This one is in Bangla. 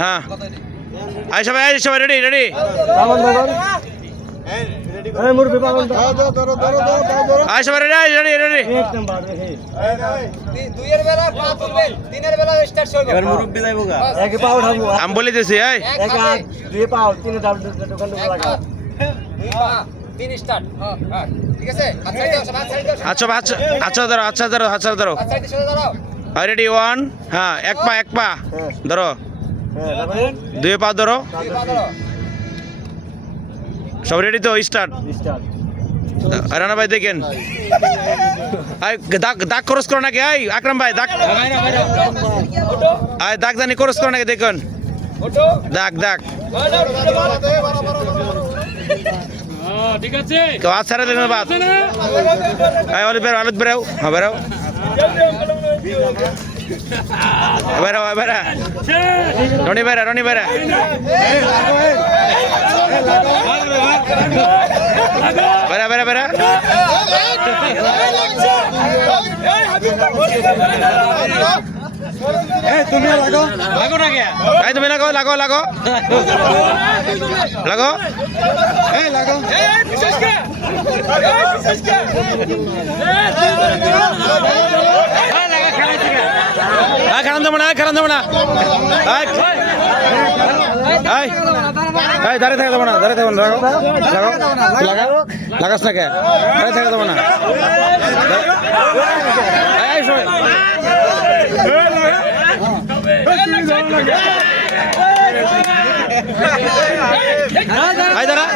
হ্যাঁ আই সবাই রেডি রেডি আই সবাই রেডি রেডি আমি বলে দিয়েছি আচ্ছা ধরো আচ্ছা ধরো রেডি ওয়ান হ্যাঁ এক পা ধরো দুই পা ধরো সব রেডি তো স্টার্ট রানা ভাই দেখেন দাগ ক্রস করো নাকি আকরাম ভাই দাগ জানি ক্রস করো নাকি দেখুন দাগ ঠিক আছে হাত ছাড়া দেখুন বাদ আলুত বেরাও হ্যাঁ বেরাও রনি বেরা বেরা তুমি লাগো না কে তুমি লাগো লাগো খেলান দেবো না দাঁড়িয়ে থাকা দেবো না লাগাস না কে দাঁড়িয়ে থাকা দেবো না দাঁড়া